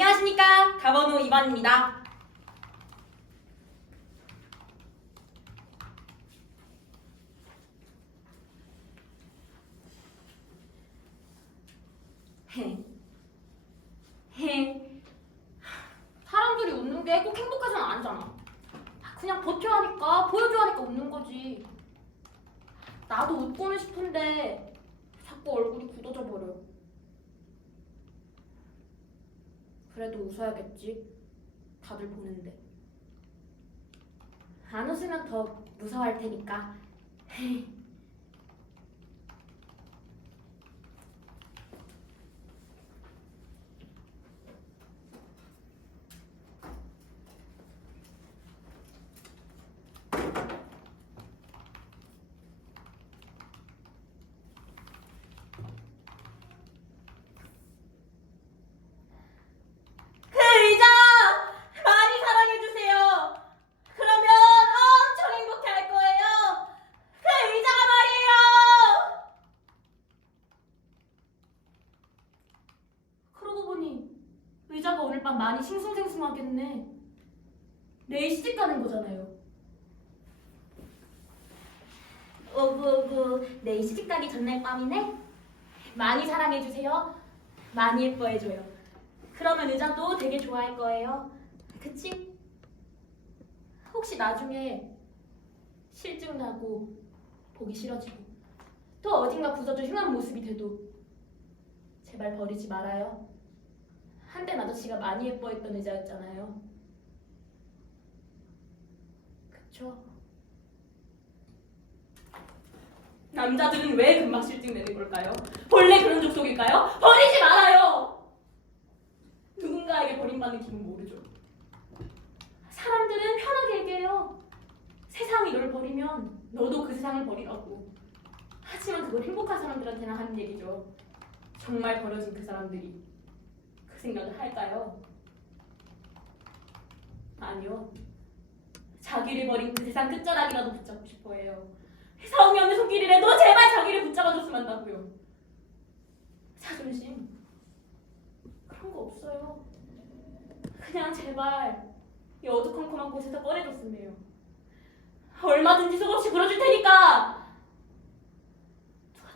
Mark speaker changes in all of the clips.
Speaker 1: 안녕하십니까 가번호 2번입니다. 헤. 헤. 사람들이 웃는 게 꼭 행복하진 않잖아. 그냥 버텨야 하니까 보여줘야 하니까 웃는 거지. 나도 웃고는 싶은데 자꾸 얼굴이 굳어져 버려. 그래도 웃어야겠지. 다들 보는데. 안 웃으면 더 무서워할 테니까. 그 의자 많이 사랑해주세요. 그러면 엄청 행복해 할 거예요. 그 의자가 말이에요. 그러고 보니 의자가 오늘 밤 많이 싱숭생숭하겠네. 내일 시집 가는 거잖아요. 오구오구 내일 시집 가기 전날 밤이네. 많이 사랑해 주세요. 많이 예뻐해 줘요. 그러면 의자도 되게 좋아할 거예요. 그치? 혹시 나중에 실증 나고 보기 싫어지고 또 어딘가 부서져 흉한 모습이 돼도 제발 버리지 말아요. 한때 아저씨가 많이 예뻐했던 의자였잖아요. 그쵸? 남자들은 왜 금방 실증 내는 걸까요? 본래 그런 족속일까요? 버리지 말아요! 누군가에게 버림받는 기분 모르죠. 사람들은 편하게 얘기해요. 세상이 널 버리면 너도 그 세상을 버리라고. 하지만 그걸 행복한 사람들한테나 하는 얘기죠. 정말 버려진 그 사람들이 그 생각을 할까요? 아니요. 자기를 버린 그 세상 끝자락이라도 붙잡고 싶어 해요. 사움이 없는 손길이라도 제발 자기를 붙잡아줬으면 한다고요. 자존심. 그런 거 없어요. 그냥 제발 이 어두컴컴한 곳에서 꺼내줬으면 해요. 얼마든지 속없이 굴어줄 테니까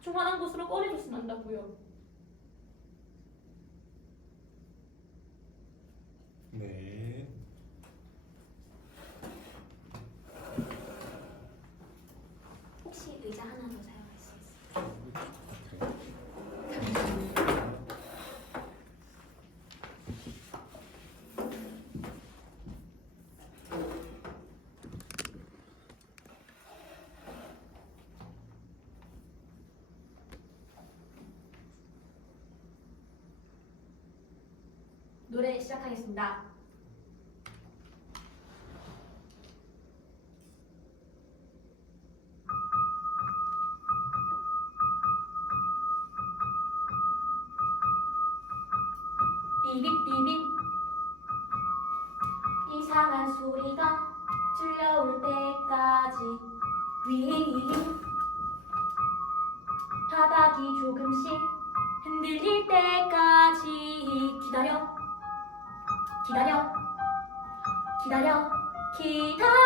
Speaker 1: 조만한 곳으로 꺼내줬으면 한다고요.
Speaker 2: 네.
Speaker 1: 혹시 의자 하나 더 사용할 수 있어요? 노래 시작하겠습니다. 삐빅삐빅. 이상한 소리가 들려올 때까지. 위 바닥이 조금씩 기다려. 기다려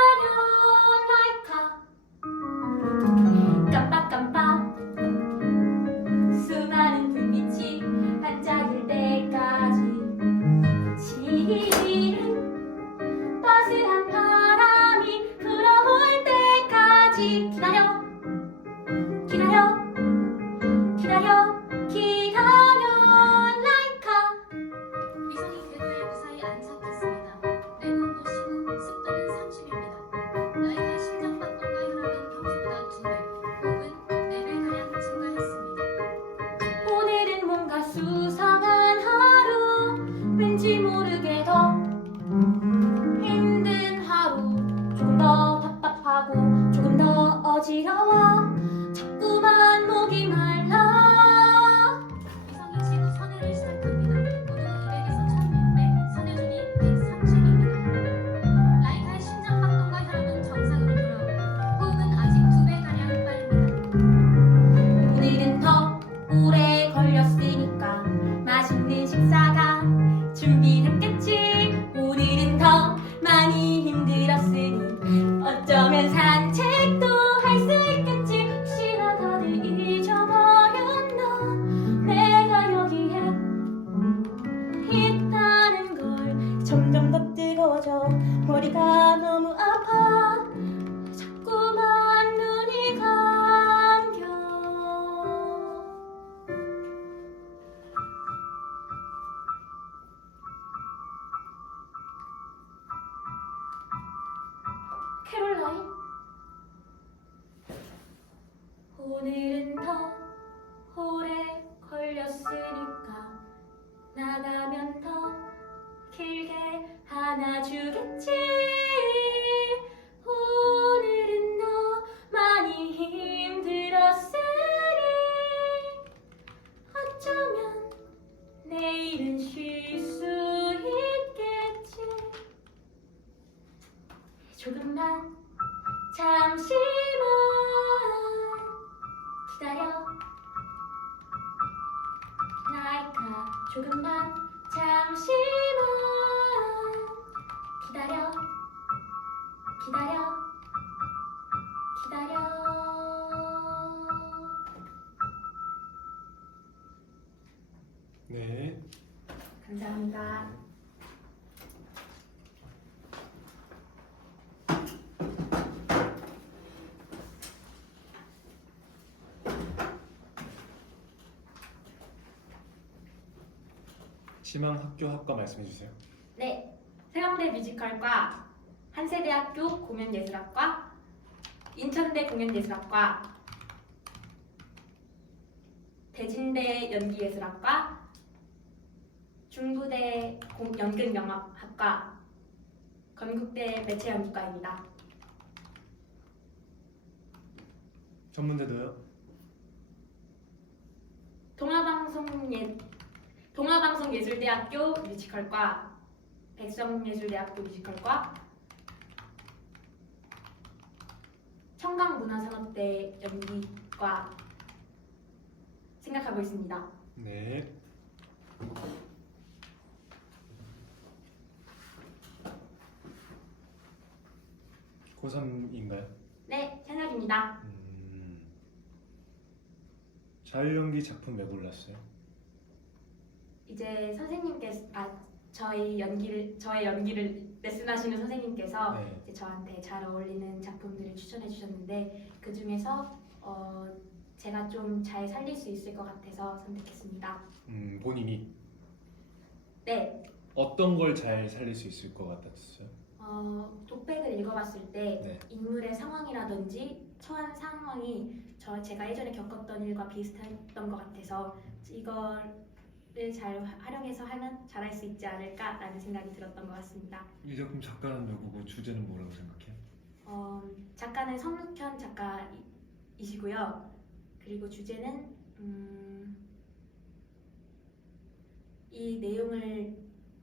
Speaker 1: 오늘은 더 오래 걸렸으니까 나가면 더 길게 안아주겠지. 오늘은 너 많이 힘들었으니 어쩌면 내일은 쉴 수 있겠지. 조금만 잠시만 기다려. 나이카 조금만 잠시만. 기다려. 기다려. 기다려.
Speaker 2: 네.
Speaker 1: 감사합니다.
Speaker 2: 희망 학교 학과 말씀해 주세요.
Speaker 1: 네, 세감대 뮤지컬과 한세대학교 공연예술학과, 인천대 공연예술학과, 대진대 연기예술학과, 중부대 공- 연극영화학과, 건국대 매체연구과입니다.
Speaker 2: 전문대도요?
Speaker 1: 동아방송예 동아방송예술대학교 뮤지컬과, 백성예술대학교 뮤지컬과, 청강문화산업대 연기과 생각하고 있습니다.
Speaker 2: 네. 고3인가요?
Speaker 1: 네, 현역입니다.
Speaker 2: 음. 자유연기 작품 왜 골랐어요?
Speaker 1: 이제 선생님께서 아 저희 연기를 저의 연기를 레슨하시는 선생님께서
Speaker 2: 네.
Speaker 1: 이제 저한테 잘 어울리는 작품들을 추천해 주셨는데 그 중에서 어, 제가 좀 잘 살릴 수 있을 것 같아서 선택했습니다.
Speaker 2: 음, 본인이
Speaker 1: 네,
Speaker 2: 어떤 걸 잘 살릴 수 있을 것 같았어요?
Speaker 1: 어, 독백을 읽어봤을 때
Speaker 2: 네.
Speaker 1: 인물의 상황이라든지 처한 상황이 저 제가 예전에 겪었던 일과 비슷했던 것 같아서 이거를 잘 활용해서 하면 잘할 수 있지 않을까라는 생각이 들었던 것 같습니다.
Speaker 2: 이 작품 작가는 누구고 주제는 뭐라고 생각해요?
Speaker 1: 어, 작가는 성묵현 작가이시고요. 그리고 주제는 음, 이 내용을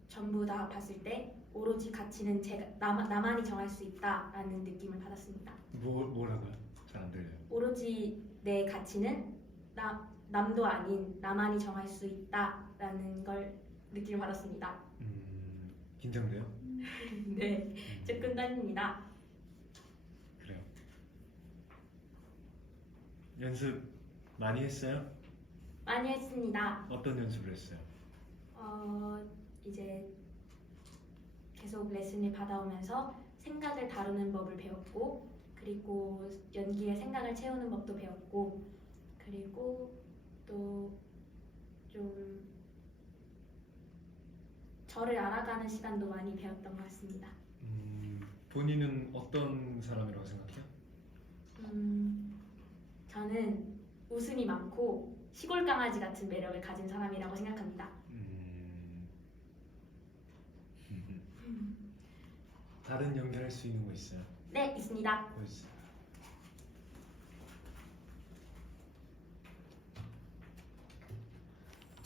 Speaker 1: 전부 다 봤을 때 오로지 가치는 제가 나, 나만이 정할 수 있다라는 느낌을 받았습니다.
Speaker 2: 뭐 뭐라고요? 잘 안 들려요.
Speaker 1: 오로지 내 가치는 나, 남도 아닌 나만이 정할 수 있다라는 걸 느낌을 받았습니다.
Speaker 2: 음, 긴장돼요?
Speaker 1: 네, 조금 떨립니다.
Speaker 2: 그래요. 연습 많이 했어요?
Speaker 1: 많이 했습니다.
Speaker 2: 어떤 연습을 했어요?
Speaker 1: 어, 이제 계속 레슨을 받아오면서 생각을 다루는 법을 배웠고 그리고 연기에 생각을 채우는 법도 배웠고 그리고 또 좀 저를 알아가는 시간도 많이 배웠던 것 같습니다.
Speaker 2: 음, 본인은 어떤 사람이라고 생각해요?
Speaker 1: 음, 저는 웃음이 많고 시골 강아지 같은 매력을 가진 사람이라고 생각합니다.
Speaker 2: 음, 다른 연기할 수 있는 거 있어요?
Speaker 1: 네, 있습니다.
Speaker 2: 뭐 있어요?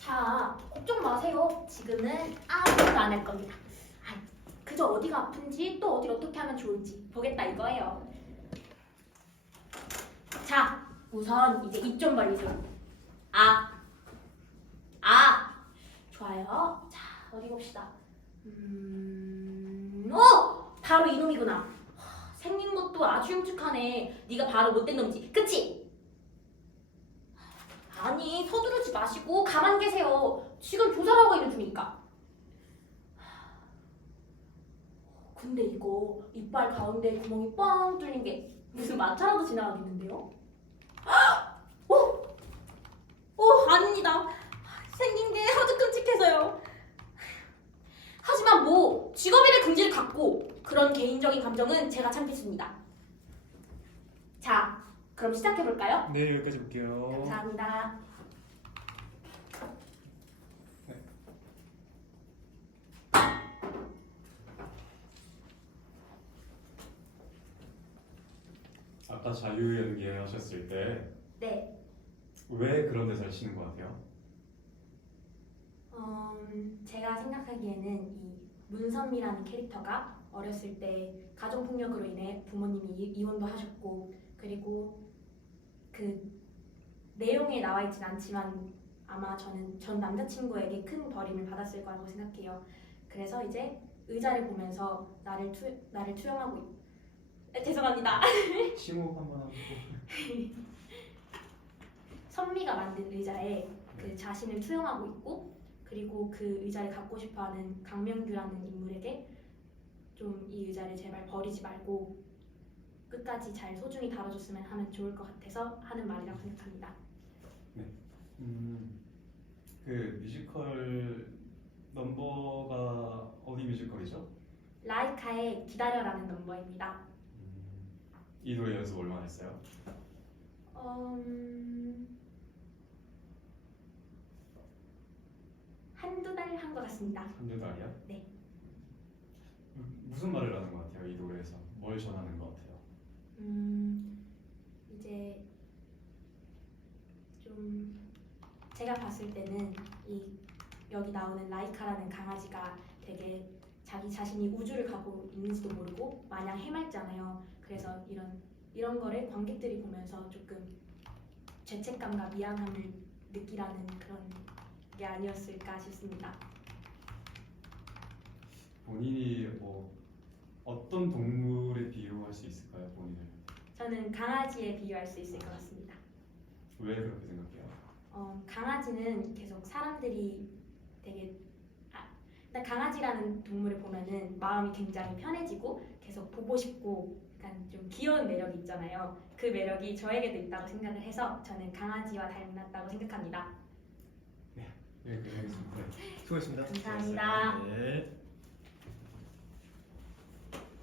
Speaker 1: 자, 걱정 마세요. 지금은 아무것도 안 할 겁니다. 아, 그저 어디가 아픈지 또 어디를 어떻게 하면 좋을지 보겠다 이거예요. 자, 우선 이제 입 좀 벌리세요. 아, 아, 좋아요. 자, 어디 봅시다. 음, 어, 바로 이놈이구나. 하, 생긴 것도 아주 흉측하네. 네가 바로 못된 놈이지, 그치? 아니 서두르지 마시고 가만 계세요. 지금 조사를 하고 있는 중이니까. 근데 이거 이빨 가운데 구멍이 뻥 뚫린 게 무슨 마차라도 지나가겠는데요? 어? 어 아닙니다. 생긴 게 아주 끔찍해서요. 하지만 뭐 직업인의 긍지를 갖고 그런 개인적인 감정은 제가 참겠습니다. 자, 그럼 시작해 볼까요?
Speaker 2: 네 여기까지 볼게요.
Speaker 1: 감사합니다.
Speaker 3: 아까 자유 연기 하셨을 때왜
Speaker 1: 네,
Speaker 3: 그런 데서 하시는 것 같아요?
Speaker 1: 음, 제가 생각하기에는 이 문선미라는 캐릭터가 어렸을 때 가정 폭력으로 인해 부모님이 이- 이혼도 하셨고 그리고 그 내용에 나와 있진 않지만 아마 저는 전 남자친구에게 큰 버림을 받았을 거라고 생각해요. 그래서 이제 의자를 보면서 나를 투 나를 투영하고 있... 에, 죄송합니다.
Speaker 3: 심호흡 한번 하고
Speaker 1: 선미가 만든 의자에 그 자신을 투영하고 있고 그리고 그 의자를 갖고 싶어하는 강명규라는 인물에게 좀 이 의자를 제발 버리지 말고 끝까지 잘 소중히 다뤄줬으면 하면 좋을 것 같아서 하는 말이라고 생각합니다.
Speaker 3: 음, 그 뮤지컬 넘버가 어디 뮤지컬이죠?
Speaker 1: 라이카의 기다려라는 넘버입니다.
Speaker 3: 음, 이 노래 연습 얼마나 했어요?
Speaker 1: 음... 한두 달 한 것 같습니다.
Speaker 3: 한두 달이야?
Speaker 1: 네.
Speaker 3: 음, 무슨 말을 하는 것 같아요? 이 노래에서 뭘 전하는 것 같아요?
Speaker 1: 음, 이제 좀 제가 봤을 때는 이 여기 나오는 라이카라는 강아지가 되게 자기 자신이 우주를 가고 있는지도 모르고 마냥 해맑잖아요. 그래서 이런 이런 거를 관객들이 보면서 조금 죄책감과 미안함을 느끼라는 그런 게 아니었을까 싶습니다.
Speaker 3: 본인이 뭐 어떤 동물에 비유할 수 있을까요? 본인을
Speaker 1: 저는 강아지에 비유할 수 있을 것 같습니다.
Speaker 3: 왜 그렇게 생각해요?
Speaker 1: 어, 강아지는 계속 사람들이 되게 아, 일단 강아지라는 동물을 보면은 마음이 굉장히 편해지고 계속 보고 싶고 약간 좀 귀여운 매력이 있잖아요. 그 매력이 저에게도 있다고 생각을 해서 저는 강아지와 닮았다고 생각합니다.
Speaker 3: 네, 알겠습니다.
Speaker 2: 수고했습니다.
Speaker 1: 감사합니다.
Speaker 2: 네.